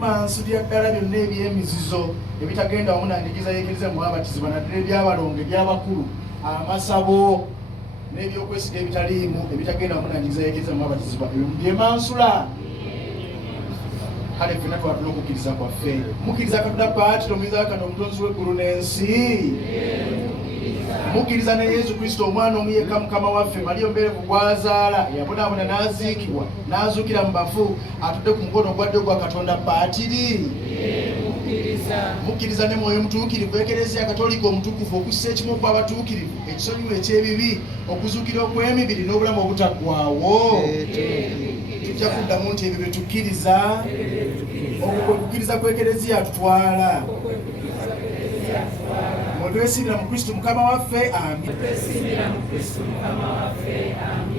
Mansudya ddala byonna eby'emizizo ebitagenda wamu nandigiza yeekiriza mu abatizibwa naddala ebyabalongo ebyabakulu amasabo n'ebyokwesiga ebitaliimu ebitagenda wamu nandigiza yeekiriza mu abatizibwa ebyo byemansula. Kale ffenna twatula okukkiriza kwaffe mukkiriza Katonda Paatiro muyinza Katonda omutonzi w'eggulu n'ensi, mukkiriza ne Yesu Kristo omwana omu yekka Mukama waffe, Mariya omubeerevu gwazaala eyabonaabona n'aziikibwa n'azuukira mu bafu atudde ku mukono ogwa ddyo gwa Katonda Paatiri. Mukkiriza ne Mwoyo Mutuukirivu, Ekereziya Katolika omutukuvu, okussa ekimu ku abatuukirivu, ekisonyiwo eky'ebibi, okuzuukira okw'emibiri n'obulamu obutaggwaawo. Tujja kuddamu nti ebyo bye tukkiriza, okwo kwe kukkiriza kw'Ekereziya tutwala. Mwetwesimira mu Kristo Mukama waffe, amin.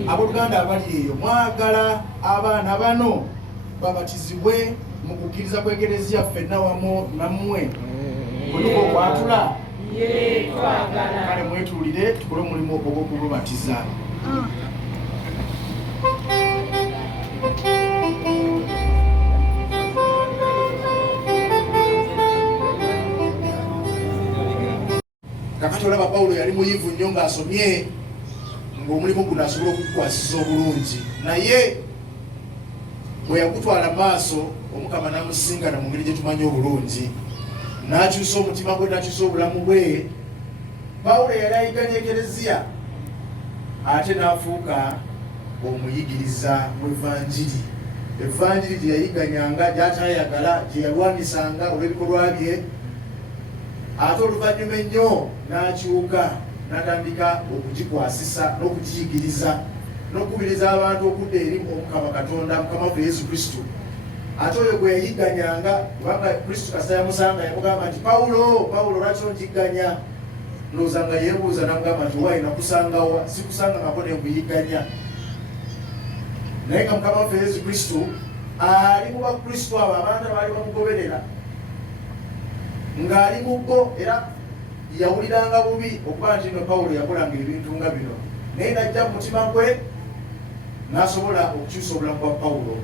Abooluganda abali eyo, mwagala abaana bano babatizibwe mu kukkiriza kw'Ekereziya ffenna wamu nammwe bwetuka okwatula? Kale mwetuulire tukole omulimu ogw'okubabatiza. Kakati olaba Pawulo yali muyivu nnyo ng'asomye ng'omulimu guno asobola okugukwasisa obulungi, naye bwe yagutwala maaso Omukama n'amusisinkana mu ngeri gye tumanyi obulungi, n'akyusa omutima gwe n'akyusa obulamu bwe. Pawulo yali ayigganya Ekereziya ate n'afuuka omuyigiriza w'Evanjiri. Evanjiri gye yayigganyanga, gy'ataayagala, gye yalwanisanga olw'ebikolwa bye. Ate oluvannyuma ennyo n'akyuka n'atandika okugikwasisa n'okugiyigiriza n'okubiriza abantu okudda eri Omukama Katonda, Mukama waffe Yesu Kristo. Ate oyo gwe yayigganyanga, kubanga Kristo kasita yamusanga yamugamba nti Pawulo, Pawulo lwaki onjigganya? Ndowooza nga yeebuuza n'amugamba nti owaye nakusangawa? Sikusanga ngako ne nkuyigganya. Naye nga Mukama waffe Yesu Kristo ali mu bakristo abo abantu abaali bamugoberera, ng'ali mu bbo era yawuliranga bubi okuba nti no Pawulo yakolanga ebintu nga bino, naye najja mu mutima gwe n'asobola okukyusa obulamu bwa Pawulo.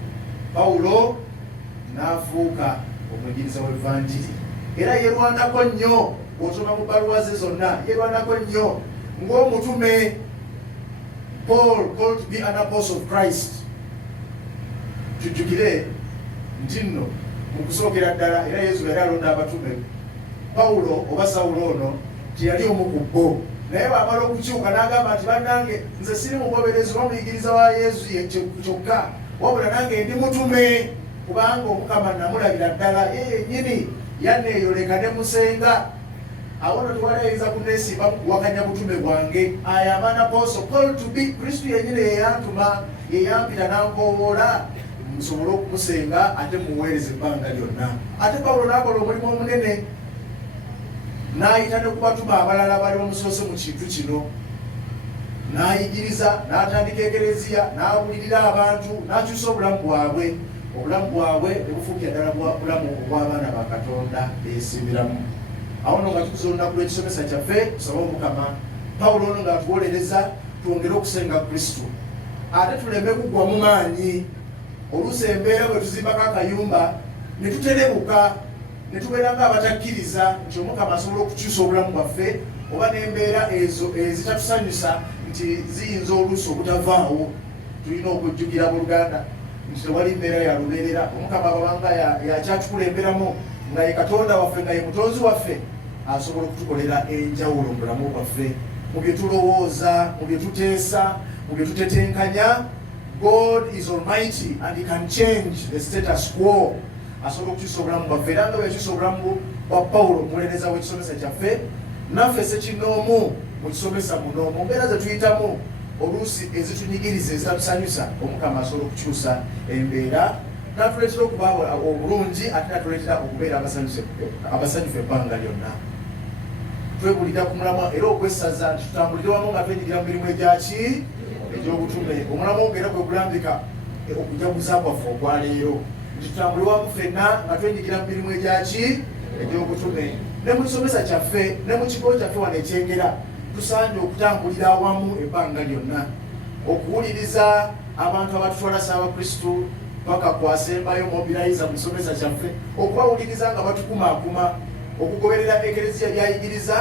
Pawulo n'afuuka omuyigiriza w'Evanjiri era yeerwanako nnyo. Bw'osoma mu bbaluwa ze zonna yeerwanako nnyo ng'omutume Paul, called to be an apostle of Christ. Tujjukire nti nno mu kusookera ddala era Yesu yali alonda abatume. Pawulo oba Sawulo ono teyali omu ku bo, naye bw'amala okukyuka n'agamba nti bannange, nze siri mugoberezi oba muyigiriza wa Yesu kyokka, wabula nange ndi mutume, kubanga Omukama namulabira ddala ye yennyini yanneeyoleka ne musenga. Awo nno tewali ayinza kunneesimba mu kuwakanya butume bwange. I am an apostle called to be. Kristo yennyini yeyantuma, yeyampita n'ankowoola musobole okumusenga ate muweereza ebbanga lyonna. Ate Pawulo n'akola omulimu omunene, n'ayita ne ku batuma abalala baali bamusoose mu kintu kino, n'ayigiriza, n'atandika Ekereziya, n'abulirira abantu, n'akyusa obulamu bwabwe. Obulamu bwabwe ne bufuukira ddala bulamu obw'abaana ba Katonda beesimbiramu. Awo nno nga tukuza olunaku lw'ekisomesa kyaffe, tusaba Omukama Pawulo ono ng'atuwolereza twongere okusenga Kristo, ate tuleme kugwa mu maanyi. Oluusi embeera bwe tuzimbako akayumba ne tuterebuka, ne tubeera ng'abatakkiriza nti Omukama asobola okukyusa obulamu bwaffe, oba n'embeera ezo ezitatusanyusa nti ziyinza oluusi obutavaawo. Tulina okujjukira abooluganda nti tewali mbeera ya lubeerera. Omukama bwabanga yakyatukulemberamu nga ye Katonda waffe, nga ye mutonzi waffe, asobola okutukolera enjawulo mu bulamu bwaffe, mu bye tulowooza, mu bye tuteesa, mu bye tutetenkanya. God is almighty and he can change the status quo. Asobola okukyusa obulamu bwaffe, era nga bweyakyusa obulamu bwa Pawulo omuweereza w'ekisomesa kyaffe, naffe ssekinnoomu mu kisomesa muno, mu mbeera ze tuyitamu oluusi ezitunyigiriza ezitatusanyusa, Omukama asobola okukyusa embeera n'atuleetera okuba obulungi, ate n'atuleetera okubeera abasanyufu ebbanga lyonna. Twebulira ku mulamwa era okwessaza nti tutambulire wamu nga twenyigira mu mirimu egyaki egy'obutume. Omulamwa ogenda kwe gulambika okujaguza kwaffe ogwaleero, nti tutambulire wamu ffenna nga twenyigira mu mirimu egyaki egy'obutume. Ne mu kisomesa kyaffe ne mu kigo kyaffe wano ekyengera tusaanye okutambulira awamu ebbanga lyonna, okuwuliriza abantu abatutwala Ssaabakristu paka kwasembayo mobilizer musomesa kyaffe okubawuliriza nga batukumaakuma okugoberera ekereziya byayigiriza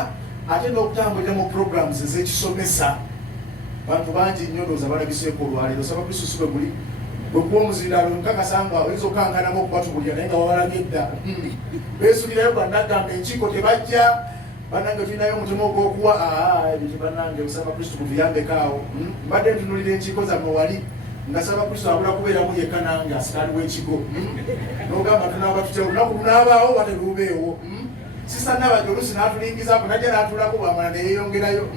ate n'okutambulira mu programs ez'ekisomesa. Bantu bangi nnyo ndowooza balabiseeko olwaleero saba Kristo si bwe guli bwekuba omuzindalo nkakasa nga oyinza okankanamu okubatubulira naye nga wabalabye edda beesulirayo bannagamba enkiiko tebajja bannange tulinayo omutima ogw'okuwa ebyo bannange osaba Kristo kutuyambeko awo. Mbadde ntunulira enkiiko zammwe wali nga saba Kristo abula kubeeramu yekka nange asikaali w'ekigo n'ogamba tunaaba tutya olunaku lunaabaawo bateruubeewo sisa nabajja oluusi n'atulingizaako najja n'atulako bwamala neyeeyongerayo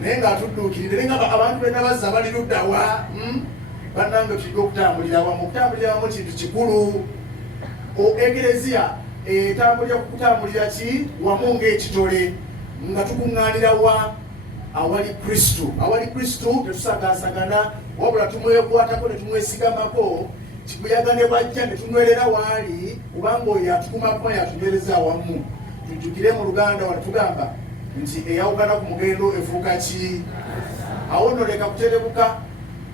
naye ng'atudduukirire naye nga abantu bena bazza bali luddawa. Bannange tulina okutambulira wamu. Okutambulira wamu kintu kikulu. Ekereziya etambulira ku kutambulira ki wamu ng'ekitole nga tukuŋŋaanira wa awali Kristo. Awali Kristo tetusagaasagana wabula tumwekwatako ne tumwesigamako kikuyagane bwajja ne tunywerera waali kubanga oyo atukumako yatunywereza awamu. Tujjukire mu Luganda wano tugamba nti eyawukana ku mugendo efuuka ki. Awo nno leka kuterebuka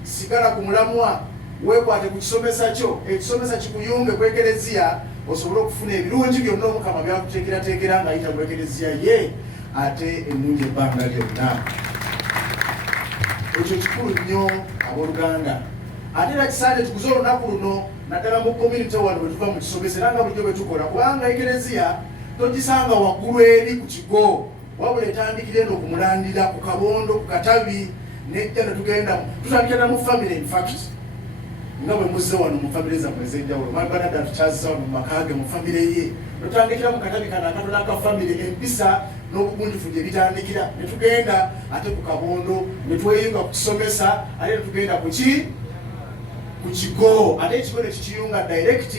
sigala ku mulamwa weekwate ku kisomesa kyo ekisomesa kikuyunge ku ekereziya osobole okufuna ebirungi byonna Omukama byakuteekerateekera ng'ayita mu ekereziya ye ate ennungi ebbanga lyonna. Ekyo kikulu nnyo abooluganda. Ate era kisaanye tukuze olunaku luno naddala mu community wano bwe tuva mu kisomesa era nga bulijjo bwe tukola kubanga ekereziya togisanga waggulu eri ku kigo wabula etandikira eno okumulandira ku Kabondo ku Katabi nejja ne tugenda tutandikira mu family. In fact nga bwe muzze wano mu family zammwe ez'enjawulo Banada tukyazisa wano mu makaage mu family ye tutandikira mu Katabi kana akatono aka family empisa n'obugunjufu gye bitandikira ne tugenda ate ku Kabondo ne tweyunga ku kisomesa ate ne tugenda ku kigo ate ekigo ne kikiyunga direct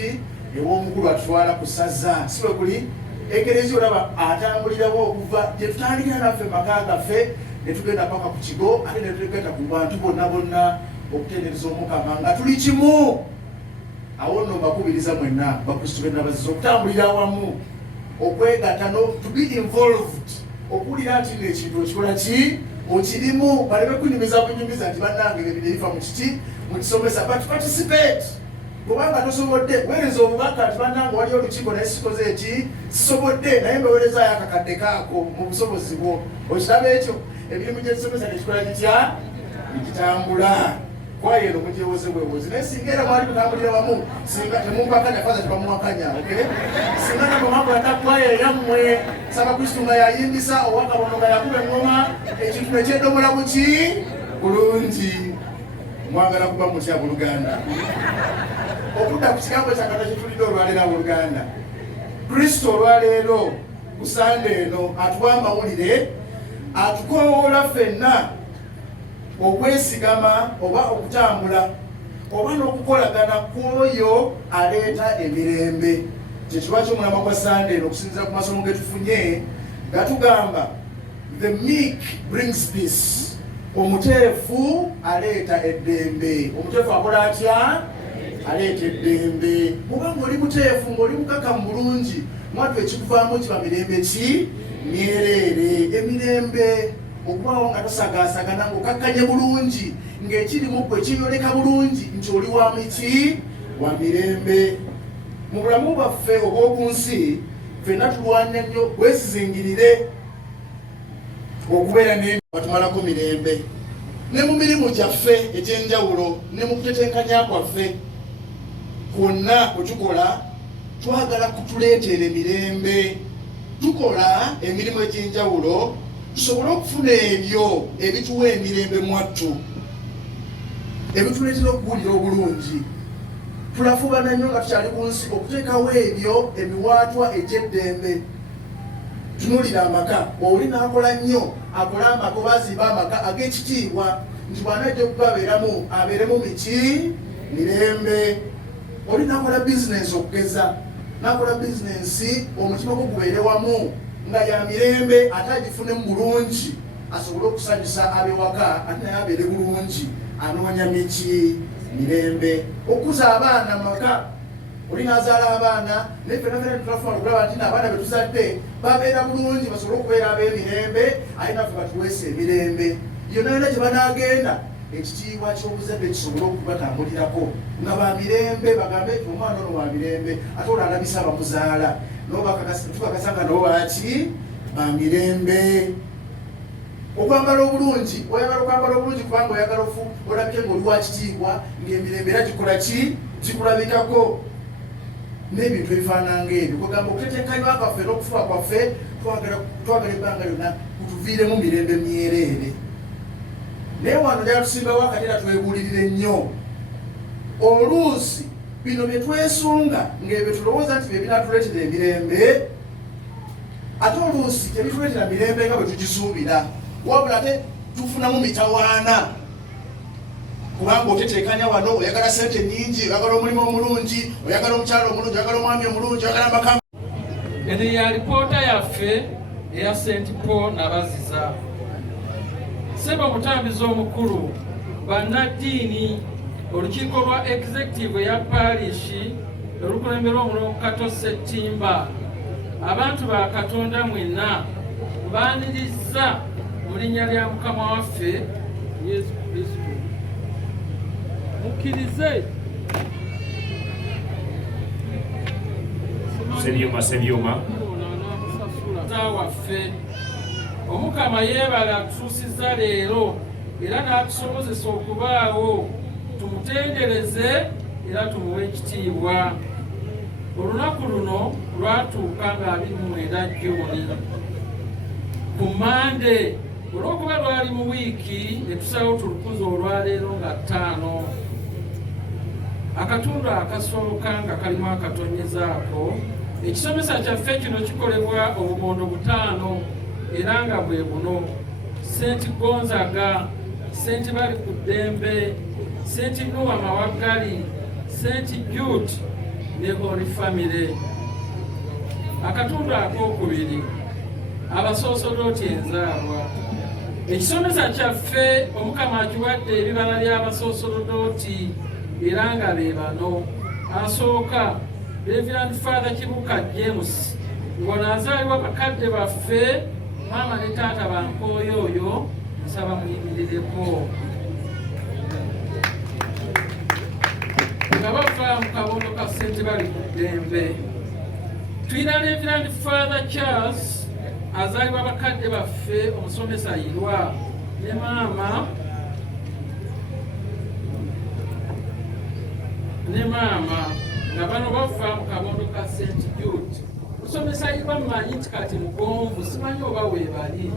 ew'omukulu atutwala ku ssaza si bwe kuli. Ekereziya olaba atambulirawo okuva gye tutandikira naffe maka gaffe ne tugenda paka ku kigo ate ne tugenda ku bantu bonna okutendereza Omukama nga tuli kimu. Awo nno mbakubiriza mwenna bakristo benna bazizza okutambulira awamu okwegatta to be involved okuwulira nti n'ekintu okikola ki okirimu baleme kunyumiza bunyumiza nti bannange ebyo bifa mu kiti mu kisomesa but participate. Kubanga tosobodde weereza obubaka nti bannange wali olukiiko naye sikoze eki sisobodde naye mbaweerezaayo akakadde kaako mu busobozi bwo. Okiraba ekyo emirimu gy'ekisomesa nekikola kitya nekitambula. Kwayo eno mugyewoze bwewozi naye singa era mwali mutambulira wamu singa temumpakanya faza tebamuwakanya singa namamako yatakwayo yammwe saba Kristo nga yayimbisa owakabono nga yakuba engoma ekintu nekyedomola buki bulungi. Mwagala kuba mutya Buluganda okudda ku kigambo kyakata kyetulidde olwaleero abooluganda. Kristo olwaleero ku Sande eno atuwa amawulire atukoowoola ffenna okwesigama oba okutambula oba n'okukolagana kw'oyo aleeta emirembe. Kyekiba ky'omulamwa gwa Sande eno okusinziira ku masomo ge tufunye gatugamba the meek brings peace. Omuteefu aleeta eddembe. Omuteefu akola atya? Aleeta eddembe. Muba ng'oli muteefu ng'oli mukakamu bulungi mwatu ekikuvaamu kiba mirembe ki? Myereere. Emirembe okubaawo nga tosagaasagana ng'okakkanye bulungi ng'ekirimu gwe kiyoleka bulungi nti oli wa miki? Wa mirembe. Mu bulamu bwaffe obw'oku nsi ffenna tulwanya nnyo bwesizingirire okubeera ne batumalako mirembe ne mu mirimu gyaffe egy'enjawulo ne mu kutetenkanya kwaffe kwonna kwe tukola twagala kutuleetera emirembe. Tukola emirimu egy'enjawulo tusobole okufuna ebyo ebituwa emirembe mwattu ebituleetera okuwulira obulungi. Tulafubana nnyo nga tukyali ku nsi okuteekawo ebyo emiwaatwa egy'eddembe. Tunulira amaka oli n'akola nnyo akola amaka oba azimba amaka ag'ekitiibwa nti bw'anajja okugabeeramu abeeremu miki? Mirembe. Oli n'akola bizinensi okugeza n'akola bizinensi omutima gwe gubeere wamu nga ya mirembe ate agifunemu bulungi asobole okusanyusa ab'ewaka ate naye abeere bulungi anoonya miki? Mirembe. Okuza abaana mu maka oli n'azaala abaana naye ffenna tutafuna okulaba nti n'abaana be tuzadde babeera bulungi basobole okubeera ab'emirembe ate naffe batuweesa emirembe. Yonna yonna gye banaagenda ekitiibwa ky'obuzadde kisobole okubatambulirako nga bamirembe, bagambe nti omwana ono wamirembe, ate olwo alabisa abamuzaala tukakasa nga nabo baki bamirembe. Okwambala obulungi, oyagala okwambala obulungi kubanga oyagala olabike ng'oli wa kitiibwa, ng'emirembe era gikola ki gikulabikako n'ebintu ebifaananga ebyo. Kugamba okutetenkanywa kwaffe n'okufuba kwaffe twagala ebbanga lyonna kutuviiremu mirembe myereere. Naye wano lyatusimbawo akateera twebuulirire nnyo. Oluusi bino bye twesunga ng'ebyo tulowooza nti bye binatuleetera emirembe, ate oluusi tebituleetera mirembe nga bwe tugisuubira, wabula ate tufunamu mitawaana. Kubanga oteteekanya wano, oyagala sente nnyingi, oyagala omulimu omulungi, oyagala omukyalo omulungi, oyagala omwami omulungi, oyagala amaka. Eno ya lipoota yaffe eya St. Paul Nabaziza. Ssebo omutambizi omukulu, bannaddiini, olukiiko lwa executive eya paalishi olukulemberwa Omulongo Kato Ssettimba, abantu ba Katonda mwenna baanirizza mu linnya lya Mukama waffe Yesu Kristo. Mukkirize sebyuma waffe Omukama yeebala atutuusizza leero era n'atusobozesa okubaawo, tumutendereze era tumuwe ekitiibwa. Olunaku luno lwatuuka nga 29 Juuni ku Mande, olw'okuba lwali mu wiiki ne tusalawo tulukuza olwaleero nga 5. Akatundu akasooka nga kalimu akatonyezaako. Ekisomesa kyaffe kino kikolebwa obubondo 5 era nga bwe buno: St. Gonzaga, St. Bali ku Ddembe, St. Noah Mawagali, St. Jude ne Holy Family. Akatundu akokubiri, abasoosolooti enzaalwa. Ekisomesa kyaffe Omukama akiwadde ebibala by'abasoosolooti era nga be bano: asooka Reverend Father Kibuka James, ng'ono azaalibwa bakadde baffe maama ne taata bankooyooyo, nsaba muyimirireko. Nga bava mu kabondo ka St. Bali ku Ddembe. Tuyina Reverend Father Charles azaalibwa bakadde baffe omusomesa Yirwa ne maama nga bano bava mu kabondo ka St. Jude. Omusomesa Yirwa mmanyi nti kati mugonvu, simanyi oba weebali.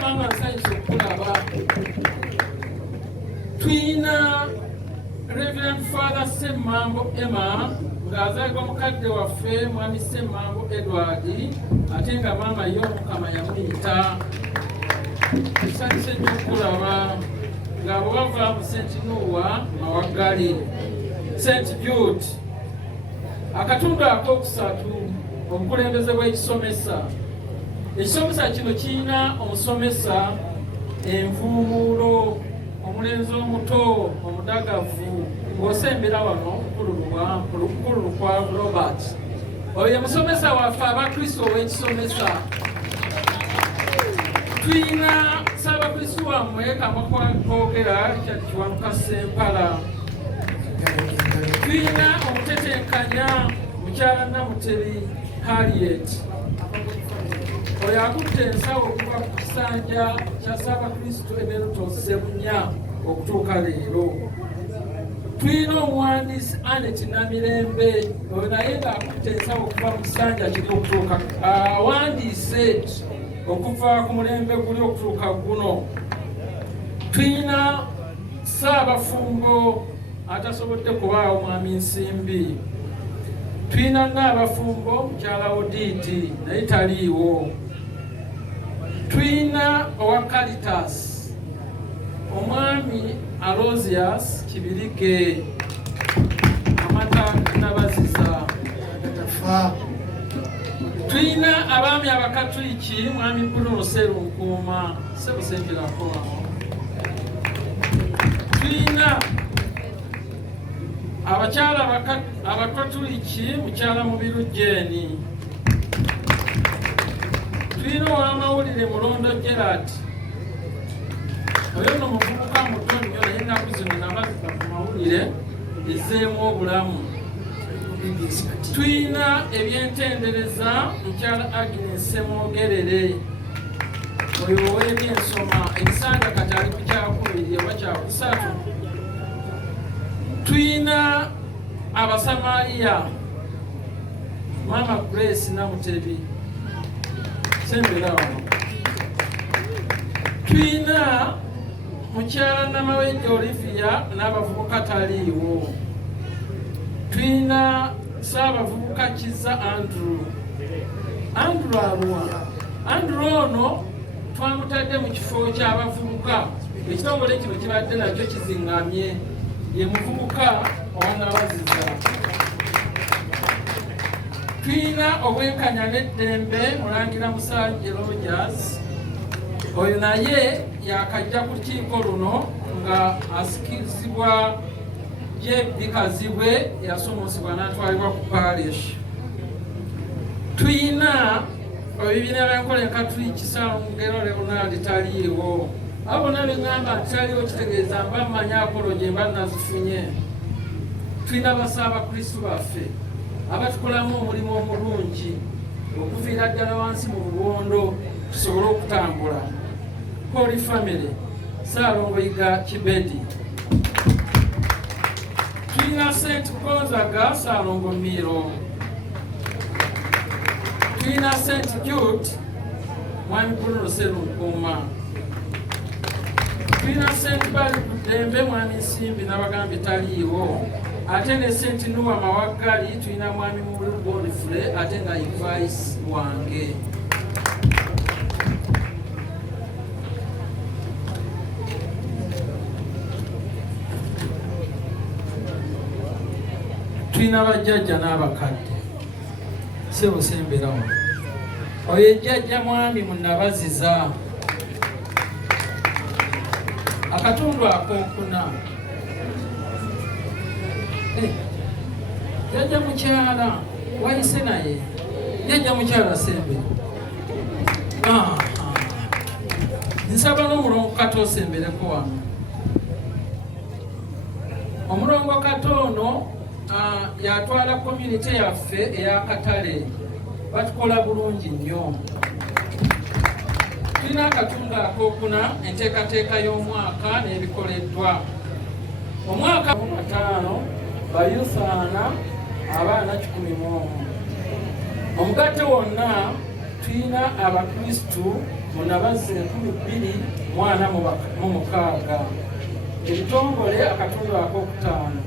Maama nsanyusa okulaba. Tuyina Reverend Father Ssemambo Emma ng'azaalibwa mukadde waffe mwami Ssemambo Edward, ate nga maama ye Omukama yamuyita. Nsanyuse nnyo okulaba ng'abo bava mu St. Noah Mawagali. St. Jude. Akatundu akokusatu, obukulembeze bw'ekisomesa. Ekisomesa kino kirina omusomesa envuumuulo, omulenzi omuto omudagavu, ng'osembera wano olukukulu lukwavu Robert. Oyo ye musomesa waffe abakristo ow'ekisomesa. Tuyina Ssaabakristo wammwe Kamakwakwogera kyali Kiwanuka Ssempala. Tuyina omutetenkanya mukyala Namutebi Harriet. Oyo akutte ensawo okuva ku kisanja kya Ssaabakristo Emeruto Ssebunya okutuuka leero. Tuyina omuwandiisi Anet Namirembe, oyo naye ng'akutte ensawo okuva mu kisanja kiri okutuuka awandiise okuva ku mulembe guli okutuuka guno. Tuyina Ssaabafumbo atasobodde kubaawo mwami Nsimbi. Tuyina Nnaabafumbo mukyala Odiiti naye taliiwo. Tuyina owa Caritas omwami Aloysius Kibirige Amata Nabaziza. Tuyina abaami abakatuliki mwami Bruno Serunkuuma Sebusembirako. Tuyina abakyala abakatuliki mukyala Mubiru Jeeni. Tuyina ow'amawulire Mulondo Gerard. oyo no muvubuka muto nnyo naye ennaku zino nabaziza ku mawulire ezeemu obulamu. Tuyina ebyentendereza mukyala Agnes Semwogerere oyo ow'ebyensoma ebisanja kati ali ku kyakubiri oba kyakusatu. Tuyina abasamaliya Mama Grace Namutebi sembera wano. Tuyina mukyala Namawejje Olivia n'abavubuka taliiwo. Tuyina Ssaabavubuka Kizza Andrew aluwa. Andrew ono twamutadde mu kifo ky'abavubuka. Ekitongole kino kibadde nakyo kizingamye, ye muvubuka owanabaziza. Tuyina obwenkanya n'eddembe Mulangira Musanje Rogers, oyo naye yakajja ku lukiiko luno nga asikizibwa byebikazibwe yasomusibwa n'atwalibwa ku parish. Tuyina ebibiina byankola Catholic Salongero Leonard taliiwo. Abo nabo ngamba nti taliiwo kitegeeza mba mmanyi apology mba nazifunye. Tuyina Abakristu baffe abatukolamu omulimu omulungi okuviira ddala wansi mu bubondo tusobole okutambula. Holy Family Saalongoyiga Kibedi. Tuyina St. Gonzaga Saalongo Miro. Tuyina St. Jude Mwami Bruno Serunkuuma. Tuyina St. Bali Kudembe Mwami Nsimbi n'abagambi taliiwo. Ate ne St. Nuwa Mawagali tuyina Mwami Mulu Godfrey ate nga advice wange. Tuyina bajjajja n'abakadde sebo semberawo. Oyo ejjajja Mwami Munabaziza akatundu akookuna. Jjajja mukyala wayise naye jjajja mukyala sembe. Nsaba n'omulongo Kato osembereko wano. Omulongo Kato ono yatwala community yaffe ey'Akatale, batukola bulungi nnyo. Tulina akatundu akookuna enteekateeka y'omwaka n'ebikoleddwa. Omwaka 5 bayusaana abaana 11. Omugatte wonna tulina Abakristu Munabazi 2,446. Ebitongole akatundu akookutaano.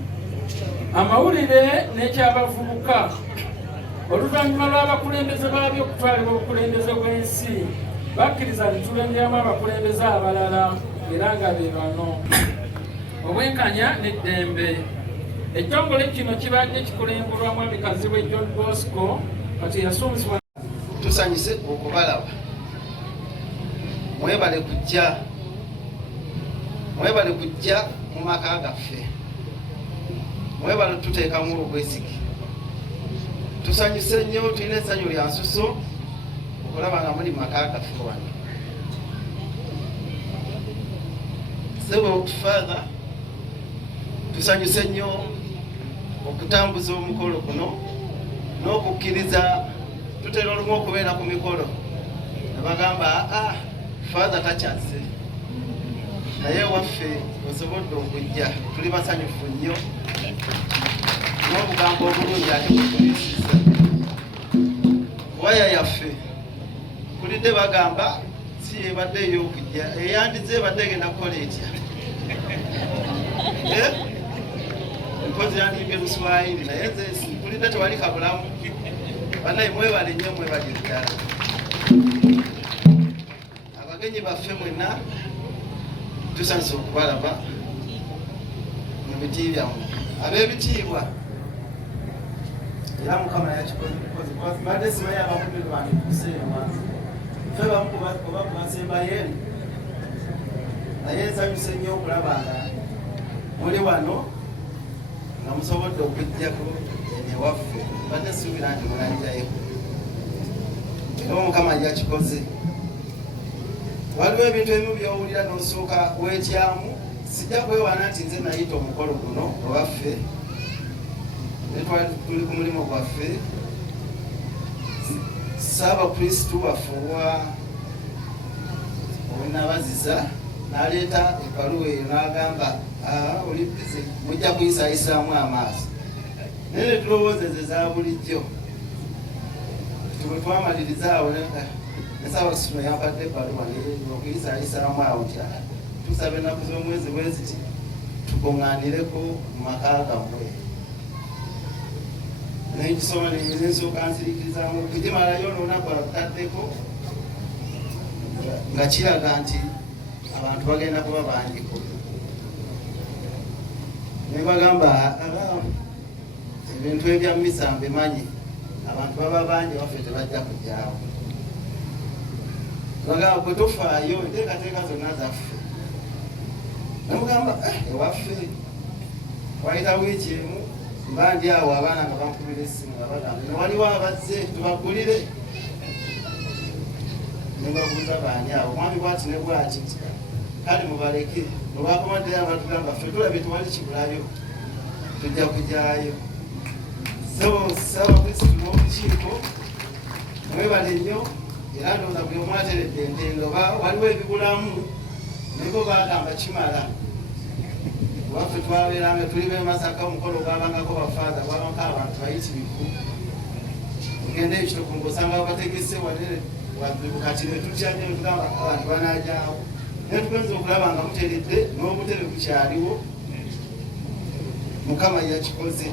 Amawulire n'ekyabavubuka oluvannyuma lw'abakulembeze baabyo okutwalibwa obukulembeze bw'ensi bakkiriza nti tulonderamu abakulembeze abalala era nga be bano. Obwenkanya n'eddembe. Ekitongole kino kibadde kikulembulwamu abikazi bwe John Bosco kati yasuubizibwa. Tusanyuse okubalaba. Mwebale kujja mu maka gaffe. Mwebale tuteekamu obwesige. Tusanyuse nnyo, tulina essanyu lya nsuso okulaba nga muli mu maka gaffe wano. Sebo Father, tusanyuse nnyo okutambuza omukolo guno n'okukkiriza. Tutera olumu okubeera ku mikolo nebagamba Father takyazze, naye waffe osobodde okujja. Tuli basanyufu nnyo n'obugambo obulungi ate bwetulisiza. Waya yaffe kulidde bagamba si yebadde ey'okujja, eyandize ebadde egenda kukola etya. Mpozi yandimbye Luswayiri naye nze kulidde tewali kabulamu. Banaye mwebale nnyo, mwebale ddala. Abagenyi baffe mwenna tusanyuse okubalaba mu biti byammwe. Ab'ebitiibwa era Mukama yakikoze badde simanyi abakulembeze bange kuseema ffe bamu oba kubasembayo eno, naye nsanyuse nnyo okulaba nga muli wano nga musobodde okujjako ewaffe. Badde suubira nti mulanjayo era Mukama yakikoze. waliwo ebintu ebimu byowulira n'osooka weetyamu. Sijja kwewaana nti nze nayita omukolo guno owaffe ne tuli ku mulimu gwaffe. Ssaabakristu waffe owenabaziza n'aleeta ebbaluwa eyo n'agamba oli bize mujja kuyisaayisaamu amaaso. Naye ne tulowoozezeza bulijjo bwe twamaliriza awo Ssaabakristu yampadde ebbaluwa okuyisaayisaamu awo nti tusaba ennaku z'omwezi bwe ziti tukuŋŋaanireko mu maka gammwe. Nengisoma nensooka nsiriikirizamu okugimalayo n'olunaku alutaddeko nga kiraga nti abantu bagenda kuba bangiko. Ne bagamba ebintu ebya misa mbimanyi, abantu baba bangi baffe tebajja kujjaawo. Bagamba bwe tofaayo enteekateeka zonna zaffe. Namugamba ewaffe wayita wiiki emu mba ndi awo abaana nga bankubira essimu nga bagamba newaliwo abazze tubagulire. Ne babuuza baani awo, omwami bwati ne bwati nti kale mubaleke olwakomaddeyo abatugamba ffe tulabye tewali kibulayo tujja kujyayo. So Ssaabakristu n'obukiiko mwebale nnyo era ndowooza buli omu ateredde entendo waliwo ebibulamu niko bagamba kimala. Waffe twabeeranga tuli be Masaka omukolo gwabangako bafaaza gwabanga abantu bayitirivu. Ogenda ekitoko ng'osanga babategese wanere kati ne tutya nnyo ne tugamba abantu banaajaawo. Naye tugenza okulaba nga muteredde n'obutebe bukyaliwo. Mukama yakikoze.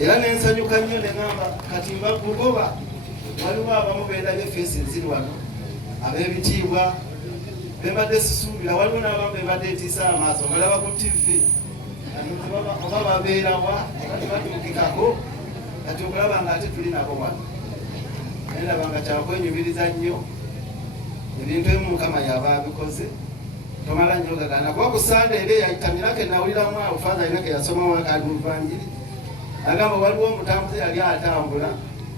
Era nensanyuka nnyo ne ngamba kati mbakugoba waliwo abamu beerabye feesi ziri wano ab'ebitiibwa bembadde sisuubira, waliwo n'abamu bembadde etiisa amaaso balaba ku TV oba babeerawa oba tebatuukikako kati okulaba nga ate tuli nabo wano. Naye ndaba nga kyakwenyumiriza nnyo ebintu ebimu Mukama yaba abikoze tomala nnyo gagana kuba ku Sande era yayitamira ke nawuliramu awo faaza alina ke yasomamu akali mu Evanjiri agamba waliwo omutambuze yali atambula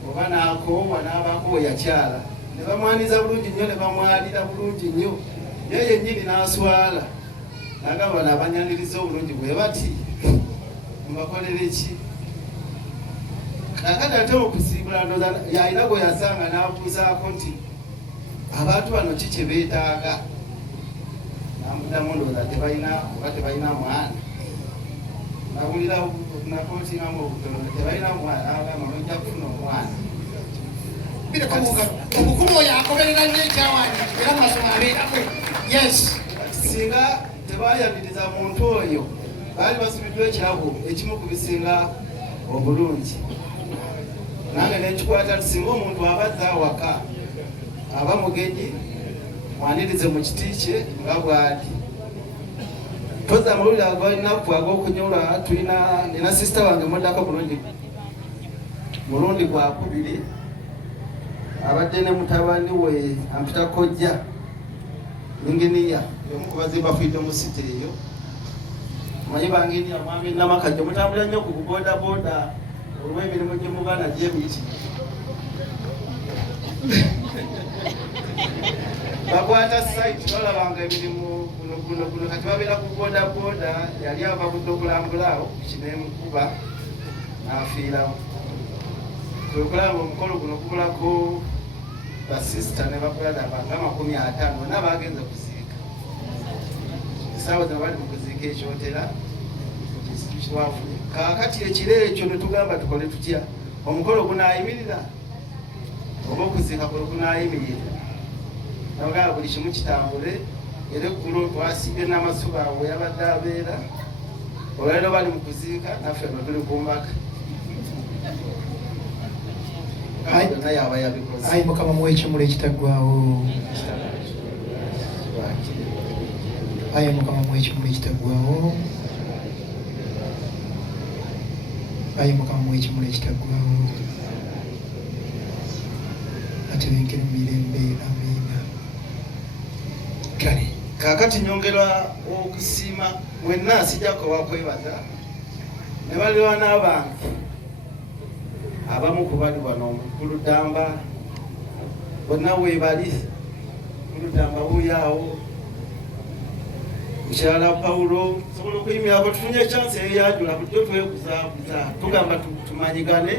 oba n'akoowa n'abakoowa yakyala ne bamwaniza bulungi nnyo ne bamwalira bulungi nnyo naye yennyini n'aswala n'agamba n'abanyaniriza obulungi bwe bati mbakolere ki. Kakati ate okusiibula ndooza yalina gwe yasanga n'abuuzaako nti abantu bano ki kye beetaaga. Namuddamu ndooza tebalina mwana. Nawulira nakootingamu obutono tebalina mwana agamba nojja kufuna omwana. Omukumu oyo akomerera nnyo ekyawanyi era amasomo abeerako. Yes. Singa tebayaniriza muntu oyo baali basubiddwa ekirabo ekimu ku bisinga obulungi. Nange nekikwata nti singa omuntu abazza awaka aba mugenyi mwanirize mu kiti kye nga bw'ali. Toza amawulire agalinaku ag'okunyolwa nina sisita wange muddako mulundi gwakubiri abadde ne mutabani we ampita kojja inginiya omu ku bazimba Freedom City eyo. Manyi banginiya mwami Namakajjo mutambula nnyo ku buboodabooda olw'emirimu gye muba nagyo emiyitirivu. Bakwata site balabanga emirimu guno kati babeera ku boodabooda yali ava budde okulambula awo kinemukuba n'afiirawo. Twekulaba omukolo guno kubulako basisita ne babrada nga 50 bonna bagenze kuziika. Essaawa zino bali mu kuziika ekyotera kitwafunye. Kaakati ekiro ekyo ne tugamba tukole tutya omukolo gunaayimirira oba okuziika kulo gunaayimirira. Nabagamba buli kimu kitambule era eggulo twasiibye n'amasuba awo yabadde abeera olwaleero bali mu kuziika naffe no tuli ku mbaka. Ayi Mukama muwe ekimuli ekitaggwaawo. Ayi Mukama muwe ekimuli ekitaggwaawo. Ayi Mukama muwe ekimuli ekitaggwaawo. Atebenkere mu mirembe. Amiina. Kale kaakati nyongera okusiima mwenna sijjako wakwebaza ne balirwa n'abantu abamu ku bali wano omukulu Damba bonna weebali oludamba buuyawo mukyala Pawulo sobola okuyimirako tufunye chance eyajula bulijjo twekuzaakuza tugamba tumanyigane.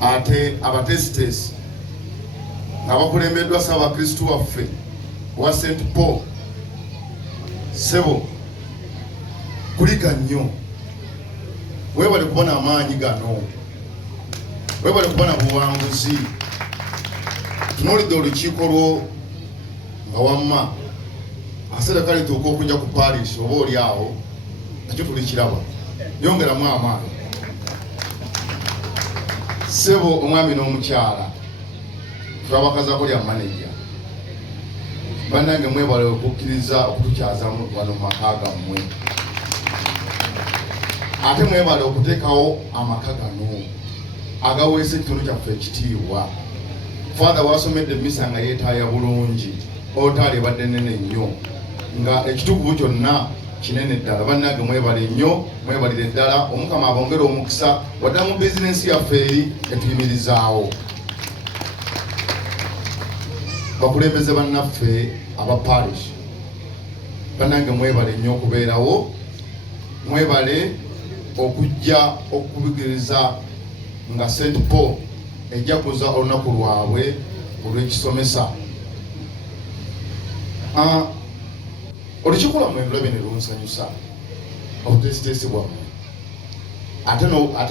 Ate abatesitesi nga bakulembeddwa Ssaabakristu waffe wa St. Paul Sebo kulika nnyo, weebale kubona amaanyi gano, weebale kubona buwanguzi. Tunuulidde olukiiko lwo nga wamma akaseera kali tuuka okujja ku Paris oba oli awo nakyo tulikiraba, yongeramu amaanyi. Sebo omwami n'omukyala twabakazaako lya maneja bannange, mwebale okukkiriza okutukyaza wano mu maka gammwe, ate mwebale okuteekawo amaka gano agaweesa ekitundu kyaffe ekitiibwa. Father wasomedde emisa nga yeetaaya bulungi, otaali ebadde nene nnyo, nga ekitukuvu kyonna kinene ddala. Bannange mwebale nnyo, mwebalire ddala. Omukama abongere omukisa wadde mu bizinensi yaffe eri etuyimirizaawo. Bakulembeze bannaffe aba parish, bannange mwebale nnyo okubeerawo, mwebale okujja okubigiriza nga St. Paul ejjaguza olunaku lwabwe olw'ekisomesa. Olukiiko lwammwe ndulabe ne lunsanyusa obutesitesi bwammwe, ate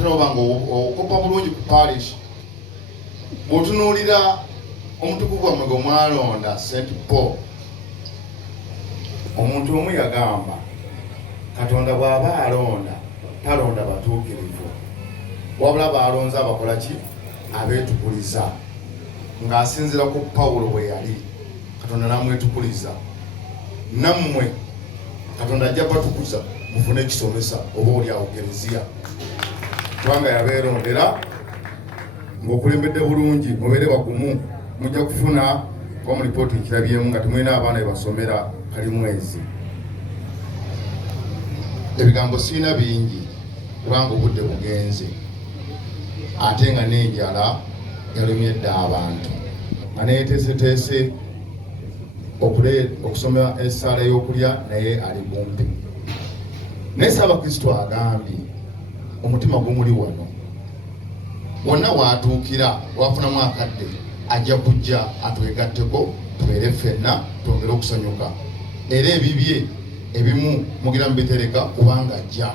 n'obanga okopa bulungi ku parish. Bw'otunuulira omutukuvu wammwe gwe mwalonda St. Paul, omuntu omu yagamba Katonda bw'aba alonda talonda batuukirivu, wabula baalonze abakola ki? Abeetukuliza. Ng'asinziira ku Pawulo bwe yali, Katonda n'amwetukuliza. Nammwe Katonda ajja batukuza mufune ekisomesa oba oli awo Kereziya, kubanga yabeerondera ng'okulembedde bulungi, mubeere bagumu, mujja kufuna kuba mu lipooti ekirabyemu nga temulina abaana bebasomera kali mwezi. Ebigambo sirina bingi kubanga obudde bugenze, ate nga n'enjala yalemye dda abantu, nga neeteeseteese okusoma essaala y'okulya naye ali bumpi. Naye Ssaabakristu agambye omutima gumuli wano, wonna waatuukira wafunamu akadde ajja kujja atwegatteko tubeere ffenna twongere okusanyuka, era ebibye ebimu mugira mubitereka kubanga ajja,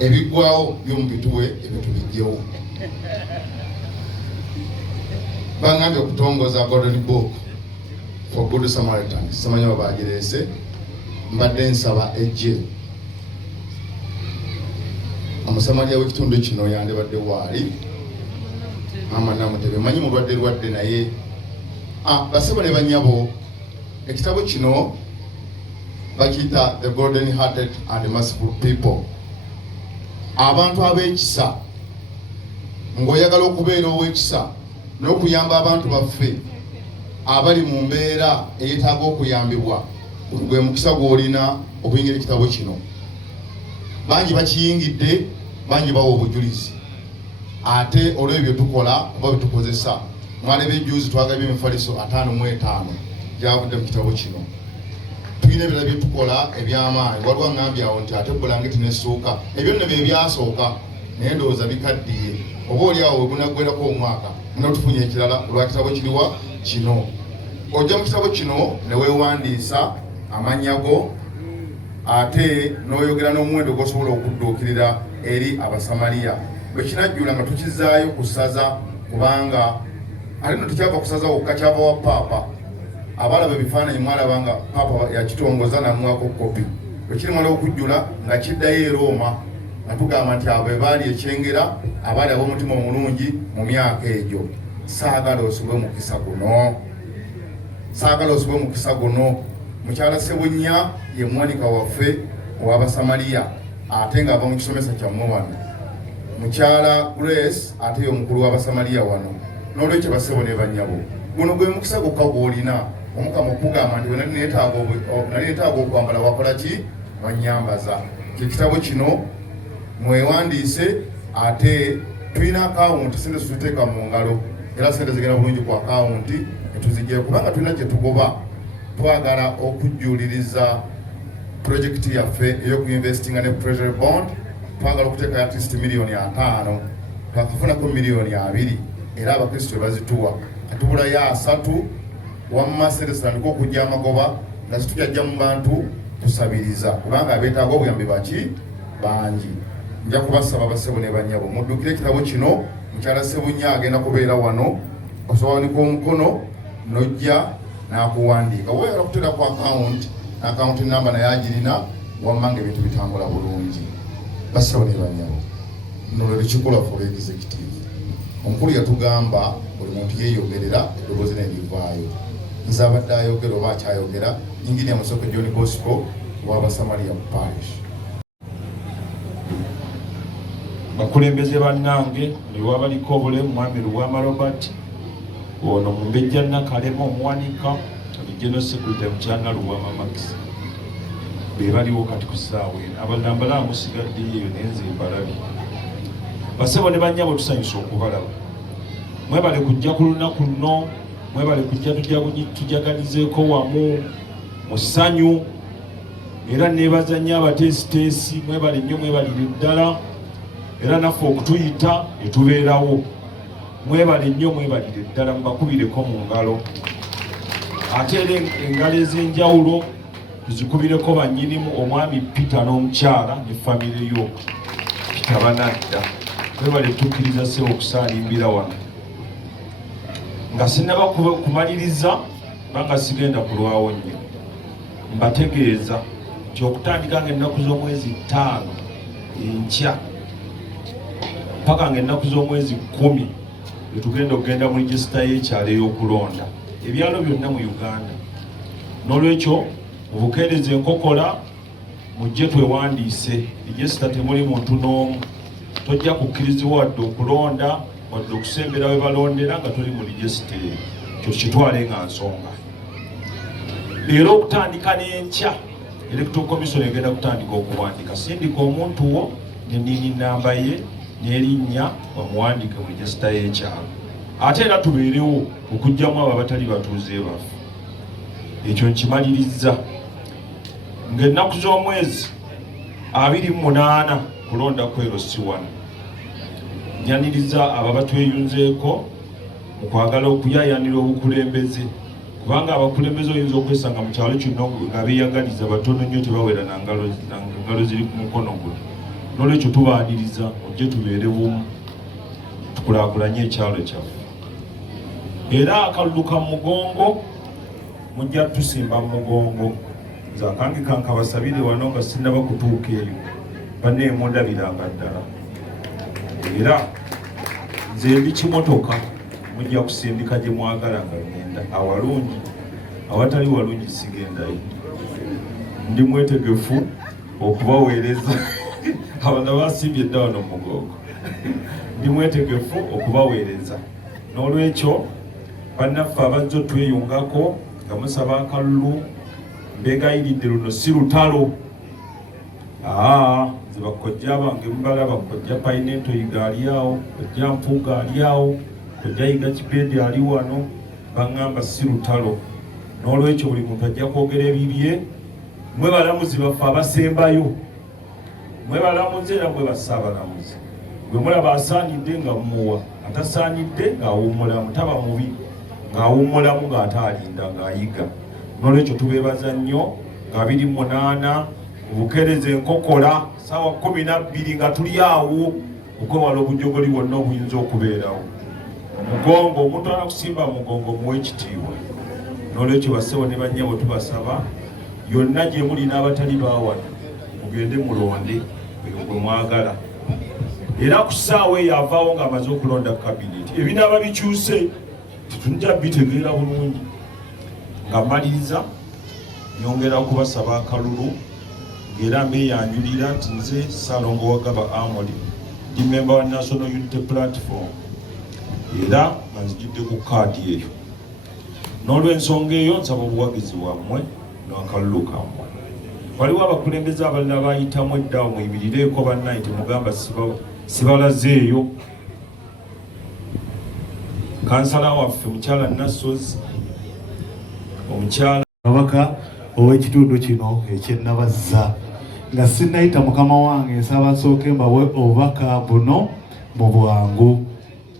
ebiggwawo byomubituwe ebitubijjewo. Bangambye okutongoza Golden Book for Good Samaritan, simanyi babagireese, mbadde nsaba ejje omusamaliya w'ekitundu kino yandibadde waali Mama Namutebe, manyi mulwadde naye basebo ne banyabo, ekitabo kino bakiyita The Golden Hearted and Merciful People, abantu ab'ekisa, ng'oyagala okubeera ow'ekisa n'okuyamba abantu baffe abali mu mbeera eyetaaga okuyambibwa, gwe mukisa gw'olina okuyingira ekitabo kino. Bangi bakiyingidde, bangi bawa obujulizi, ate olw'ebyo tukola oba byetukozesa. Mwaleba ejjuuzi twagabye emifaliso 55 gyavudde mu kitabo kino. Tulina ebirala bye tukola eby'amaanyi. Waliwo ngambye awo nti ate bulangiti n'essuuka, ebyo nno bye byasooka naye ndowooza bikaddiye, oba oli awo wegunaggwerako omwaka munotufunye ekirala olwa kitabo kiriwa kino. Ojja mu kitabo kino ne weewandiisa amannya go, ate n'oyogera n'omuwendo gw'osobola okudduukirira eri Abasamaliya. Bwe kinajjula nga tukizaayo ku ssaza, kubanga ate no tekyava ku ssaza wokka, kyava wa Paapa. Abalaba ebifaananyi mwalaba nga Paapa yakitongoza n'amuwako kopi. Bwe kirimala okujjula nga kiddayo e Roma, nga tugamba nti abo baali ekyengera, abaali ab'omutima omulungi mu myaka egyo. Saagala osubwe mukisa guno, saagala osubwe mukisa guno. Mukyala Ssebunya ye mwanika waffe ow'Abasamaliya, ate ng'ava mu kisomesa kyammwe wano. Mukyala Grace ate ye omukulu w'Abasamaliya wano. N'olwekyo bassebo ne bannyabo, guno gwe mukisa gwokka gw'olina. Omukama okugamba nti nali neetaaga okwambala wakola ki? Wannyambaza. Ekitabo kino mwewandiise, ate tulina akawunti sente tuteeka mu ngalo era sente zigenda bulungi ku akawunti netuzigire kubanga tulina kye tugoba twagala okujjuliriza projekiti yaffe ey'okuinvestinga ne treasury bond twagala okuteeka at least miliyoni 5 twakafunako miliyoni 2 era abakristo bazituwa katubulayo 3 wamma sente zitandika okujja amagoba nga zitujajja mu bantu kusabiriza kubanga abeetaaga obuyambi baki bangi. Nja kubasaba basebo ne banyabo muddukire ekitabo kino mukyala Sebunya agenda kubeera wano osobola omukono nojja n'akuwandiika woyagala kuteera ku account namba naye agirina wamma nga ebintu bitambula bulungi. Basebo ne banyabo nolwe kikola for executive omukulu yatugamba buli muntu yeeyogerera eddoboozi nerivaayo. Nze abadde ayogera oba akyayogera Engineer Musoke John Bosco w'Abasamaria Parish. Bakulembeze bannange newabaliko obulemu mwami Lwama Robert ono Mumbejja Nakalema omuwanika General Secretary Mukyala Lwama Max bebaliwo kati ku ssaawa eno abalambala musigaddeyo nenze mbalabi. Basebo ne bannyabo tusanyusa okubalaba mwebale kujja ku lunaku luno mwebale kujja tujaganizeeko wamu mu ssanyu era nebaza nnyo abateesiteesi mwebale nnyo mwebalire ddala era naffe okutuyita etubeerawo mwebale nnyo mwebalire ddala mubakubireko mu ngalo ate era engalo ez'enjawulo tuzikubireko bannyinimu omwami Peter n'omukyala ne famire yo Peter Banadda mwebale tukkiriza se okusaalimbira wano nga sinaba kumaliriza banga sigenda kulwawo nnyo mbategeeza nti okutandika ng'ennaku z'omwezi 5 enkya paka ng'ennaku z'omwezi 10 etugenda okugenda mu regisita y'ekyalo ey'okulonda ebyalo byonna mu Uganda. N'olwekyo mubukeereza enkokola mujje twewandiise regisita temuli muntu n'omu tojja kukkirizibwa wadde okulonda wadde okusembera we balondera nga tuli mu regisita eyo kyo kitwale nga nsonga. Leero okutandika n'enkya Electoral Commission egenda kutandika okuwandika sindika omuntu wo n'enniini nnamba ye n'erinnya bamuwandike mu regisita y'ekyalo ate era tubeerewo okuggyamu abo abatali batuuze baffe. Ekyo nkimaliriza ng'ennaku z'omwezi 28 kulonda kwero si wano. Nyaniriza abo batweyunzeeko mu kwagala okuyaayanira obukulembeze kubanga abakulembeze oyinza okwesanga mu kyalo kino nga beeyagaliza batono nnyo tebawera na ngalo ziri ku mukono guno. N'olwekyo tubaaniriza ojje tubeere bumu tukulaakulanye ekyalo kyaffe. Era akalulu ka mugongo mujja tusimba mu mugongo nze akange kankabasabire wano nga sinnaba kutuuka eyo banne mundabiranga ddala. Era nze ndi kimotoka mujja kusindika gye mwagala nga ngenda awalungi awatali walungi sigendayo. Ndi mwetegefu okubaweereza abana basimbye dda wano mugongo ndi mwetegefu okubaweereza. N'olwekyo bannaffe abazze tweyungako nga musaba akalulu mbegayiridde luno si lutalo. Nze bakojja bange mubalaba kojja Painento Yiga ali awo kojja Mpuuga ali awo kojja Yiga Kibeedi ali wano baŋŋamba si lutalo. N'olwekyo buli muntu ajja kwogera ebibye. Mwe balamuzi baffe abasembayo mwe balamuzi era mwe bassaabalamuzi gwe mulaba asaanidde nga mumuwa atasaanidde ng'awummulamu taba mubi ng'awummulamu ng'ate alinda ng'ayiga. N'olwekyo tubeebaza nnyo nga 28 obukeereza enkokola ssaawa 12 nga tuli awo okwewala obujogoli bwonna obuyinza okubeerawo. Omugongo omuntu anakusimba mugongo muwe ekitiibwa. N'olwekyo bassebo ne bannyabo tubasaba yonna gye muli n'abatali baawano mugende mulonde gwe mwagala. Era ku ssaawa eyo avaawo ng'amaze okulonda kabineti ebinaaba bikyuse tetujja bitegeera bulungi. Nga mmaliriza nyongera kubasaba akalulu ng'era mbeeyanjulira nti nze Ssaalongo Wagaba Amoli ndi memba wa National Unity Platform era nga nzijjidde ku kaadi eyo. N'olw'ensonga eyo nsaba obuwagizi bwammwe n'akalulu kammwe. Waliwo abakulembeze abalala bayitamu eddawo muyimirireeko bannaye temugamba sibalazeeyo. kansala waffe mukyala Nassozi omukyala kabaka ow'ekitundu kino eky'Ennabazza nga sinnayita mukama wange nsaba nsooke mbawe obubaka buno mu bwangu.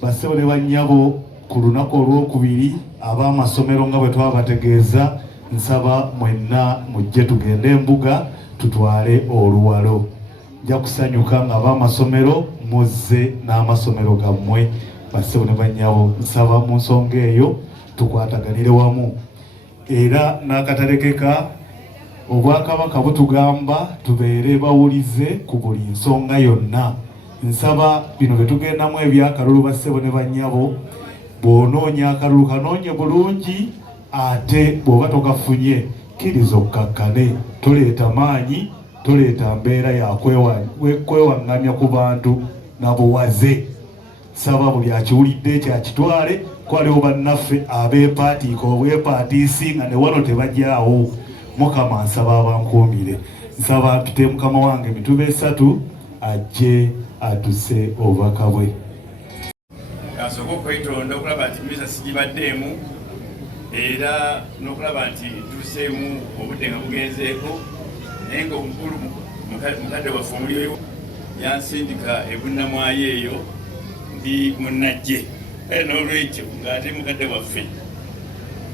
Bassebo ne bannyabo ku lunaku olwokubiri ab'amasomero nga bwe twabategeeza nsaba mwenna mujje tugende embuga tutwale oluwalo. Nja kusanyuka nga ab'amasomero muzze n'amasomero gammwe. Bassebo ne bannyabo nsaba mu nsonga eyo tukwataganire wamu. Era n'akatalekeka obwakabaka butugamba tubeere bawulize ku buli nsonga yonna. Nsaba bino bye tugendamu ebyakalulu bassebo ne bannyabo bw'onoonya akalulu kanoonye bulungi ate bw'oba tokafunye kkiriza okkakkane. Toleeta maanyi, toleeta mbeera ya kwewaŋŋamya ku bantu na buwaze. Nsaba buli akiwulidde ekyakitwale kwaliwo bannaffe abeepaatiika obwepaatiisi nga ne wano tebajjaawo. Mukama nsaba abankuumire. Nsaba mpite mukama wange emituba 3 ajje atuse obubaka bwe. Asooka okwetonda okulaba nti misa sigibaddeemu era n'okulaba nti tuseemu obudde nga bugenzeeko, naye nga omukulu mukadde waffe omulioyo yansindika ebunnamwayo eyo ndi munnajje. N'olwekyo ng'ate mukadde waffe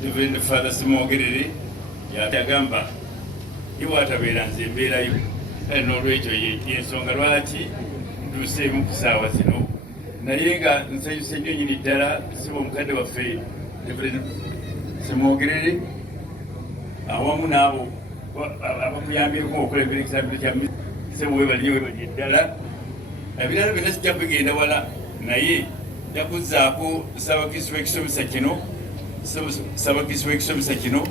Reverend Father Simwogerere yagamba iwaatabeera nze embeerayo. N'olwekyo yensonga lwaki ntuuseemu ku ssaawa zino, naye nga nsanyuse nnyo nnyini ddala siba omukadde waffe Reverend Simwogerere awamu n'abo abakuyambireko okulembera ekitambiro kya sebo webalye ddala. Ebirala byonna sijja kubigenda wala, naye nja kuzzaako ssabakristu w'ekisomesa kino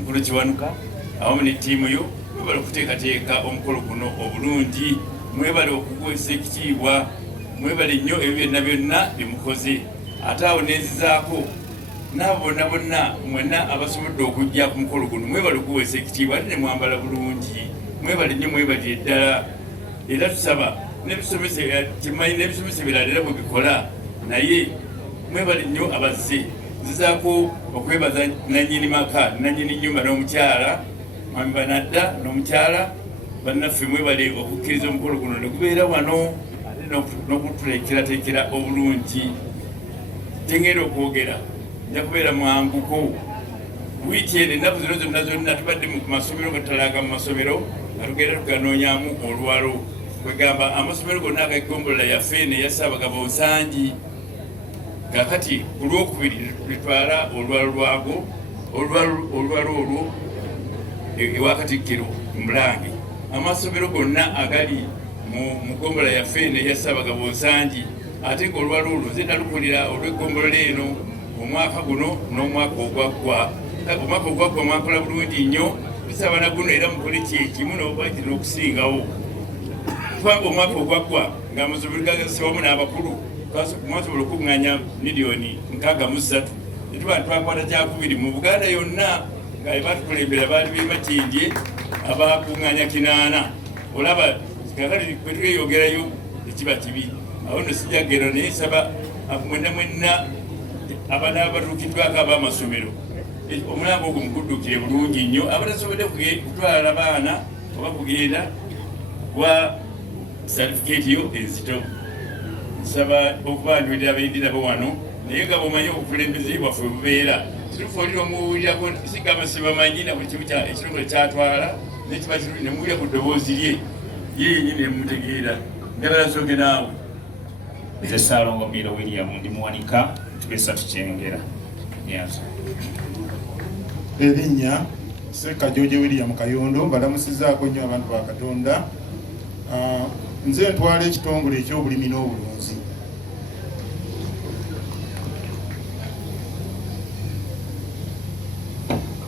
Nkulu Kiwanuka awamu ne ttiimu yo mwebale okuteekateeka omukolo guno obulungi, mwebale okuguweesa ekitiibwa, mwebale nnyo ebyo byonna bye mukoze. Ate awo nenzizaako n'abo bonna mwenna abasobodde okujja ku mukolo guno mwebale okuguweesa ekitiibwa ate ne mwambala bulungi. Mwebale nnyo, mwebale ddala. Era tusaba n'ebisomesa kimanyi n'ebisomesa ebirala era bwe bikola, naye mwebale nnyo abazze. Nzizaako okwebaza nannyini maka, nannyini nnyumba n'omukyala Mwami Banadda n'omukyala bannaffe, mwebale okukkiriza omukolo guno ne gubeera wano ate n'okututeekerateekera obulungi. Tengenda okwogera, nja kubeera mwanguko. Wiiki eno ennaku zino zonna tubadde mu masomero nga tutalaga mu masomero nga tugenda tuganoonyaamu olwalo. Kwegamba amasomero gonna agagombolola yaffe eno eya Ssaabagabo Nsangi. Kakati ku lwokubiri litwala olwalo lwago, olwalo olwo ewa Katikkiro Mulange. Amasomero gonna agali mu ggombolola yaffe eno eya Ssaabagabo Nsangi, ate ng'olwalo olwo nze nalukulira olw'eggombolola eno omwaka guno n'omwaka ogwaggwa. Omwaka ogwaggwa mwakola bulungi nnyo, tusaba na guno era mukole kyekimu n'okwakirira okusingawo. Kubanga omwaka ogwaggwa ng'amasomero gagasibamu n'abakulu mwasobola okuŋŋaanya miliyoni 63. Netuba twakwata kyakubiri mu Buganda yonna nga batukulembera baali beematindye abakuŋŋaanya 8. Olaba kakati bwe tweyogerayo ekiba kibi. Awo nno sijja kugenda naye nsaba mwenna abaana abatuukiddwako ab'amasomero omulambo ogwo muguddukire bulungi nnyo. Abatasobodde kutwala baana oba kugenda kwa certificate yo enzito, nsaba okubanjulira abayindi nabo wano, naye nga bw'omanyi obukulembeze bwaffe bubeera tulifuulira omuwulirako sigamba sibamanyi na buli kimu ekitongole kyatwala nekiba kirungi ne muwulira ku ddoboozi lye yennyini emutegeera. Njagala nsooke naawe. Nze Ssaalongo Mbiro William ndi muwanika tubesa tukyengera nyanza. Erinnya Ssekajooje William Kayondo, mbalamusizaako nnyo abantu ba Katonda. Nze ntwala ekitongole eky'obulimi n'obulunzi.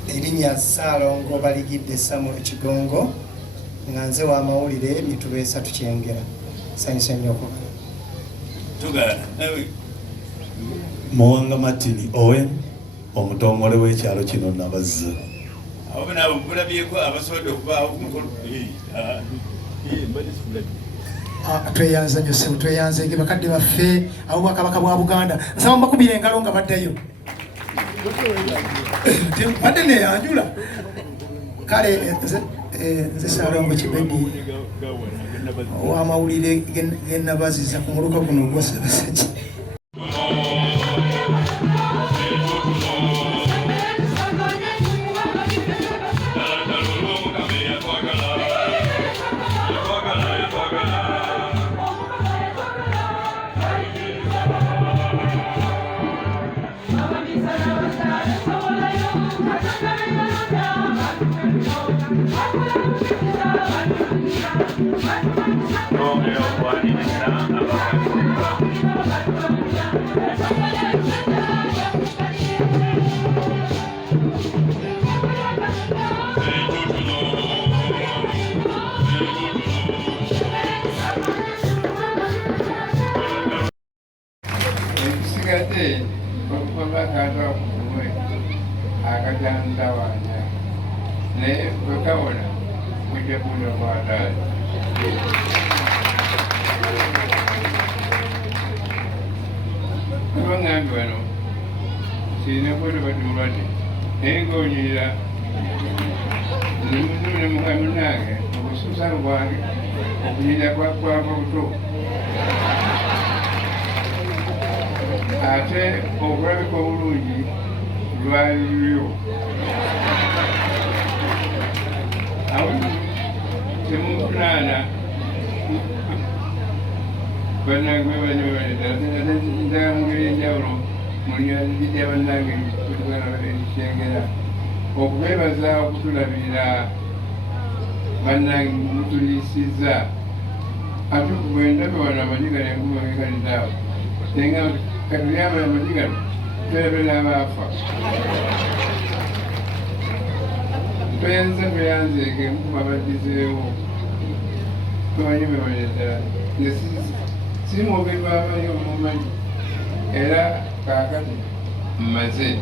Erinnya Ssaalongo Baligidde Samuel Kigongo, nga nze wa mawulire Mitubeesa Tukyengera. Sanyusa nnyo okuba. Muwanga Martin Owen, omutongole w'ekyalo kino Nabazza. Abo nabo mbulabyeko abasobodde okubaawo ku mukolo tweyanza nnyo ssebo tweyanzege bakadde baffe abobwakabaka bwa Buganda nsaba mbakubira engalo nga baddayo badde neyanjula kale nze Ssaalongo Kibedi ow'amawulire gennabaziza ku muluka guno gwa Ssaabasajja. ate okulabika obulungi lwaliyo temuvunaana bannange banywebaleta mungeri enjawulo mulyajija bannange ekyengera okubeebaza okutulabirira bannange mutuliisizza ate bwendabe wano amajiga nenkumagekalizaawo nenga katuyamba amajiga tulabira abaafa tweyanzeege nkuma baddizeewo tumanyi bebaleta siri mwogeri babayo mumanyi era kaakati mmaze